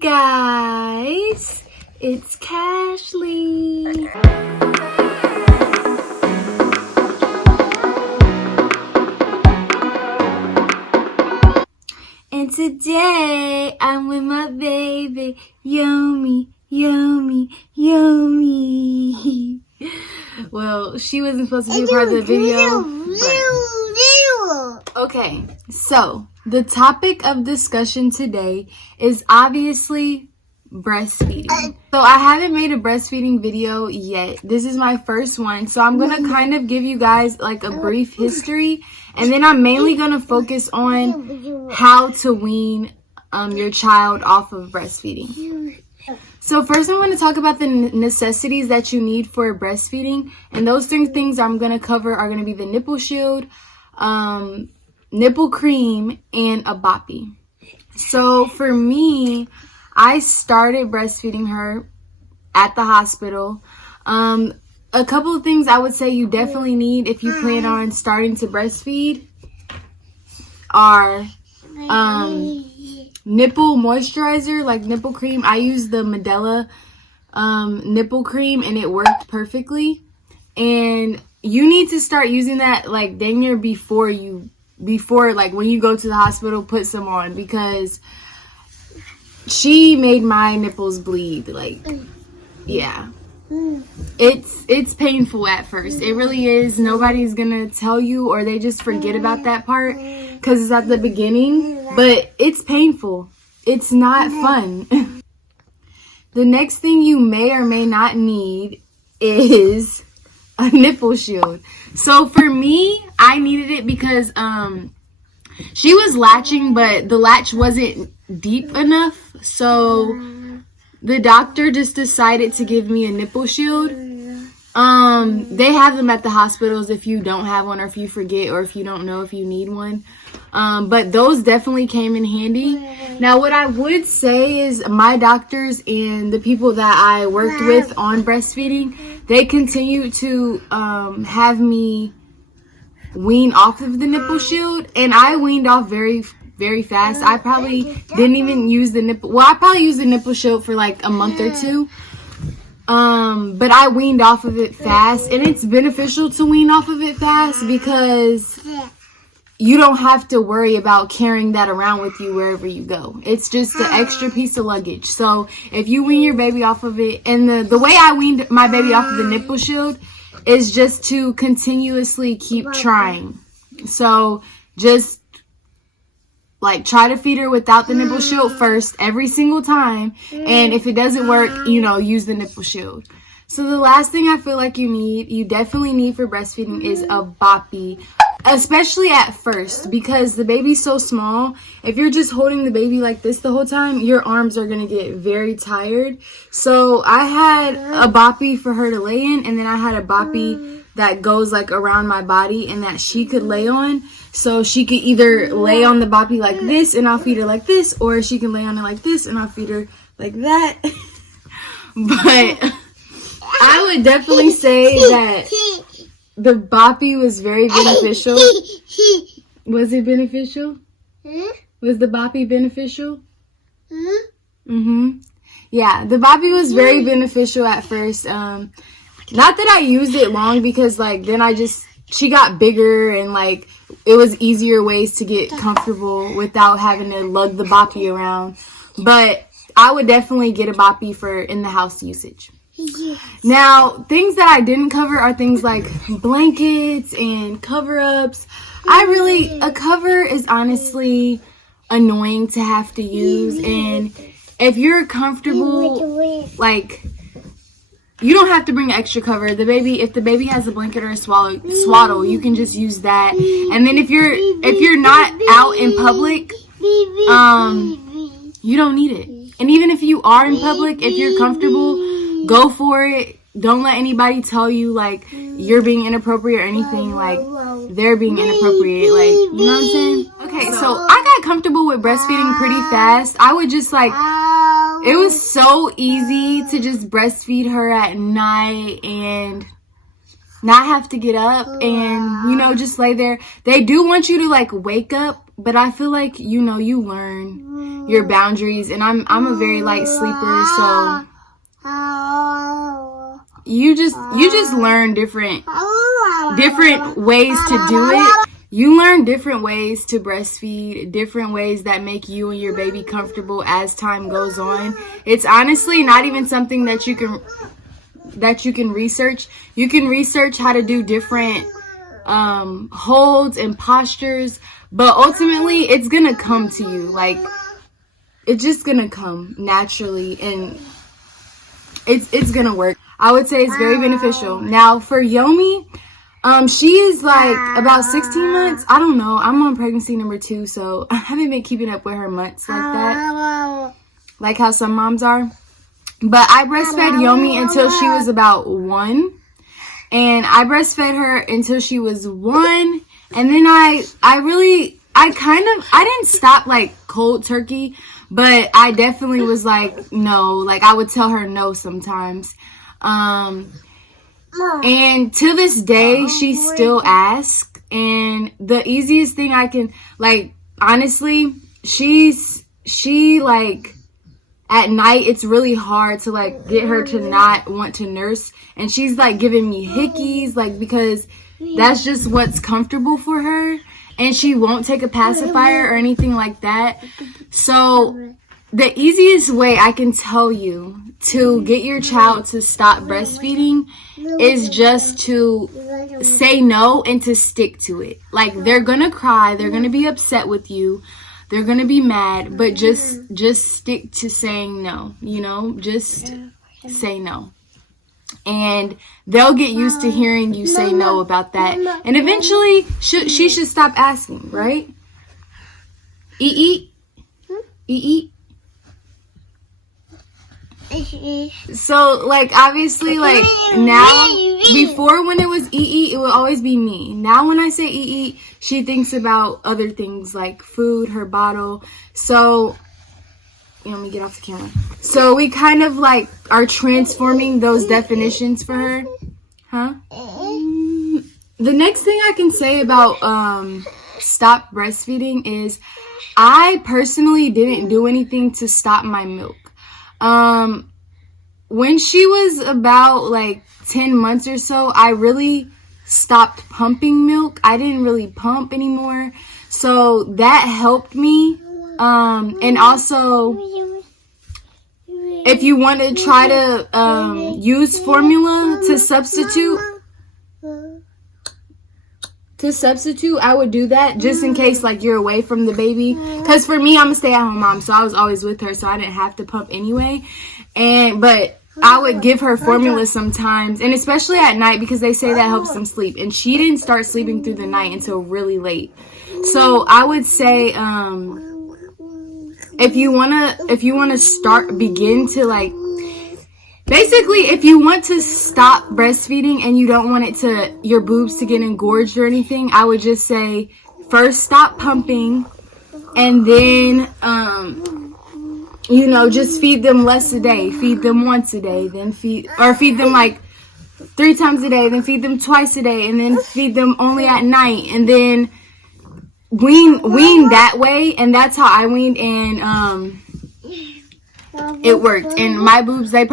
guys, it's Cashley. And today I'm with my baby, Yomi, Yomi, Yomi. Well, she wasn't supposed to be a part of the video. Okay, so the topic of discussion today is obviously breastfeeding. So I haven't made a breastfeeding video yet. This is my first one. So I'm going to kind of give you guys like a brief history. And then I'm mainly going to focus on how to wean your child off of breastfeeding. So first I'm going to talk about the necessities that you need for breastfeeding. And those three things I'm going to cover are going to be the nipple shield, nipple cream, and a Boppy. So for me, I started breastfeeding her at the hospital. A couple of things I would say you definitely need if you plan on starting to breastfeed are nipple moisturizer, like nipple cream. I use the Medela nipple cream and it worked perfectly. And you need to start using that like dang near before like when you go to the hospital, put some on, because she made my nipples bleed. Like, yeah, it's painful at first. It really is. Nobody's gonna tell you, or they just forget about that part because it's at the beginning, but it's painful. It's not fun. The next thing you may or may not need is a nipple shield. So for me, I needed it because she was latching, but the latch wasn't deep enough. So the doctor just decided to give me a nipple shield. They have them at the hospitals if you don't have one, or if you forget, or if you don't know if you need one. But those definitely came in handy. Now, what I would say is my doctors and the people that I worked with on breastfeeding, they continue to have me wean off of the nipple shield, and I weaned off very fast. I probably didn't even use the nipple. Well, I probably used the nipple shield for like a month or two. But I weaned off of it fast, and it's beneficial to wean off of it fast because you don't have to worry about carrying that around with you wherever you go. It's just an extra piece of luggage. So if you wean your baby off of it, and the way I weaned my baby off of the nipple shield is just to continuously keep trying. So just like try to feed her without the nipple shield first every single time. And if it doesn't work, use the nipple shield. So the last thing I feel like you definitely need for breastfeeding is a Boppy. Especially at first, because the baby's so small. If you're just holding the baby like this the whole time, your arms are going to get very tired. So I had a Boppy for her to lay in, and then I had a Boppy that goes like around my body and that she could lay on. So she could either lay on the Boppy like this and I'll feed her like this, or she can lay on it like this and I'll feed her like that. But I would definitely say that the Boppy was very beneficial. Was it beneficial? Was the Boppy beneficial? Yeah, the Boppy was very beneficial at first. Not that I used it long, because like then she got bigger, and like it was easier ways to get comfortable without having to lug the Boppy around. But I would definitely get a Boppy for in the house usage. Now, things that I didn't cover are things like blankets and cover-ups. A cover is honestly annoying to have to use, and if you're comfortable, like, you don't have to bring an extra cover. If the baby has a blanket or a swaddle, you can just use that. And then if you're not out in public, you don't need it. And even if you are in public, if you're comfortable, go for it. Don't let anybody tell you like you're being inappropriate or anything. Like they're being inappropriate. Like, you know what I'm saying? Okay, so I got comfortable with breastfeeding pretty fast. I would just like, it was so easy to just breastfeed her at night and not have to get up and, just lay there. They do want you to like wake up but I feel like, you know, you learn your boundaries, and I'm a very light sleeper, so you just learn different ways to do it. You learn different ways to breastfeed, different ways that make you and your baby comfortable as time goes on. It's honestly not even something that you can research. You can research how to do different holds and postures, but ultimately it's gonna come to you. Like, it's just gonna come naturally, and it's gonna work. I would say it's very beneficial. Now for Yomi, she is like about 16 months. I don't know. I'm on pregnancy number 2, so I haven't been keeping up with her months like that, like how some moms are. But I breastfed Yomi until she was about 1. And I breastfed her until she was 1. And then I didn't stop like cold turkey, but I definitely was like, no. Like, I would tell her no sometimes. And to this day, she still asks. And the easiest thing I can, like, honestly, she like, at night, it's really hard to, like, get her to not want to nurse. And she's, like, giving me hickeys, like, because that's just what's comfortable for her. And she won't take a pacifier or anything like that. So the easiest way I can tell you to get your child to stop breastfeeding is just to say no and to stick to it. Like, they're going to cry. They're going to be upset with you. They're going to be mad, but just stick to saying no, you know, just say no. And they'll get used to hearing you say no about that. And eventually, she should stop asking, right? Eat. So, like, obviously, like, now, before when it was eat, it would always be me. Now when I say eat, she thinks about other things like food, her bottle. So, let me get off the camera. So we kind of like are transforming those definitions for her. Huh? The next thing I can say about stop breastfeeding is I personally didn't do anything to stop my milk. When she was about like 10 months or so, I really stopped pumping milk. I didn't really pump anymore. So that helped me. And also, if you want to try to use formula to substitute, I would do that just in case like you're away from the baby. Because for me, I'm a stay-at-home mom, so I was always with her, so I didn't have to pump anyway. But I would give her formula sometimes, and especially at night, because they say that helps them sleep. And she didn't start sleeping through the night until really late. So I would say, if you wanna begin to like, basically, if you want to stop breastfeeding and you don't want your boobs to get engorged or anything, I would just say first stop pumping, and then just feed them less a day. Feed them once a day, then feed them like 3 times a day, then feed them twice a day, and then feed them only at night, and then wean that way. And that's how I weaned, and it worked. And my boobs, they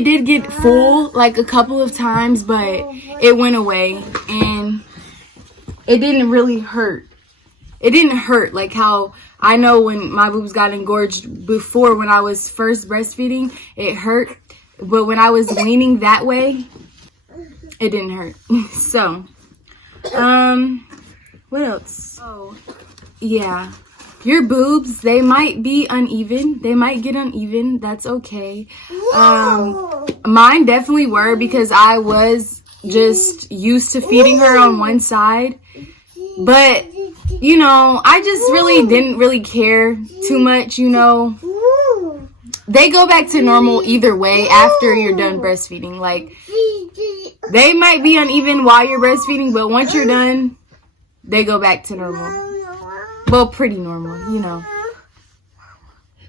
did get full like a couple of times, but it went away, and it didn't really hurt. It didn't hurt like how I know when my boobs got engorged before. When I was first breastfeeding, it hurt, but when I was weaning that way, it didn't hurt. So, what else? Oh, yeah. Your boobs, they might be uneven. They might get uneven. That's okay. Mine definitely were, because I was just used to feeding her on one side. But, I just really didn't really care too much, They go back to normal either way after you're done breastfeeding. Like, they might be uneven while you're breastfeeding, but once you're done, they go back to normal. Well, pretty normal,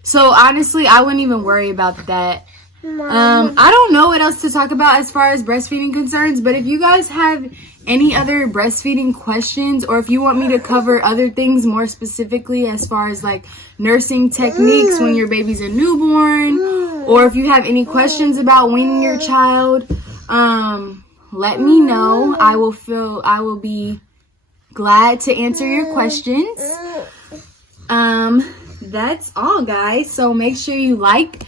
So honestly, I wouldn't even worry about that. I don't know what else to talk about as far as breastfeeding concerns, but if you guys have any other breastfeeding questions, or if you want me to cover other things more specifically as far as like nursing techniques when your baby's a newborn, or if you have any questions about weaning your child, let me know. I will be glad to answer your questions. That's all, guys. So make sure you like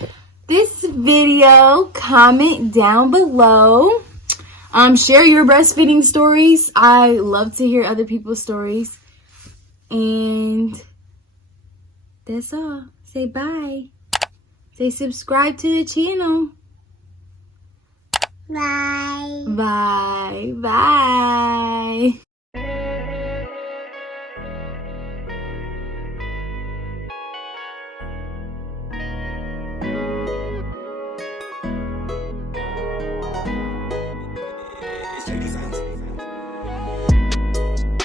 this video, comment down below, share your breastfeeding stories. I love to hear other people's stories. And that's all. Say bye. Say subscribe to the channel. Bye. Bye. Bye.